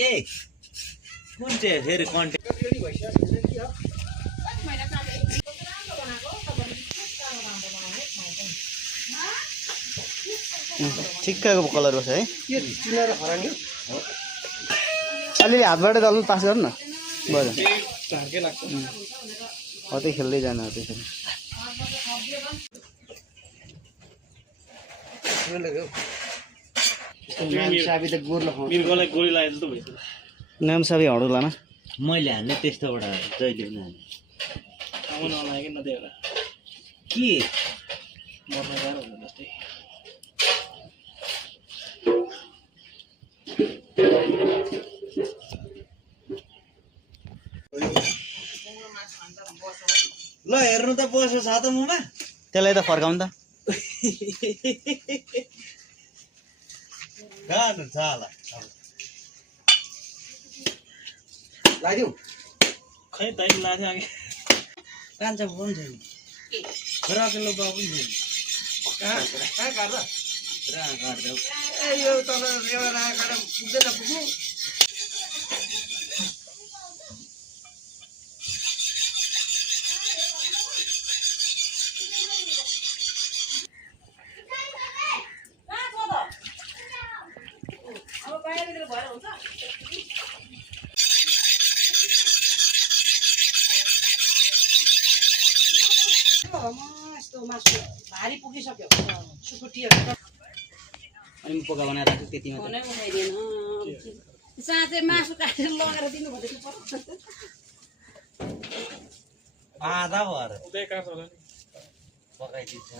ए कुन चाहिँ फेरि कन्टेन्ट ठिक्कको कलर बस्छ है यो चिना र हरानी अलिअलि हातबाट अलि पास गर्नु न बरु झर्के लाग्छ हतै खेल्दै जानु हतै खेल्नु साबी त गोर्लो मिर्गलाई गोली लागेको जस्तो भइसक्यो नाम सबै हडुला न मैले हान्ने त्यस्तोबाट जहिले पनि हाने आउन नलागेको न त्यही के मर्न गाह्रो हुन्छ जस्तै ल हेर्नु त बस्यो छ त मुमा त्यसलाई त फर्काउनु त गानु छ होला लाग्यो खै तैले लाथ्यो अघि कान्छा पनि छैन रकेलो बाबु पनि छैन कहाँ काट्छ कहाँ काट्दै ए यो तल एउटा काटेर पुग्दैन पुग्नु भारी पुगिसक्यो सुकुटीहरू अनि म पोका बनाएर राख्छु त्यति मात्र नै उठाइदिएन साँच्चै मासु काटेर लगेर दिनुभयो आधा भएर उतै काट्छ होला नि पकाइदिन्छ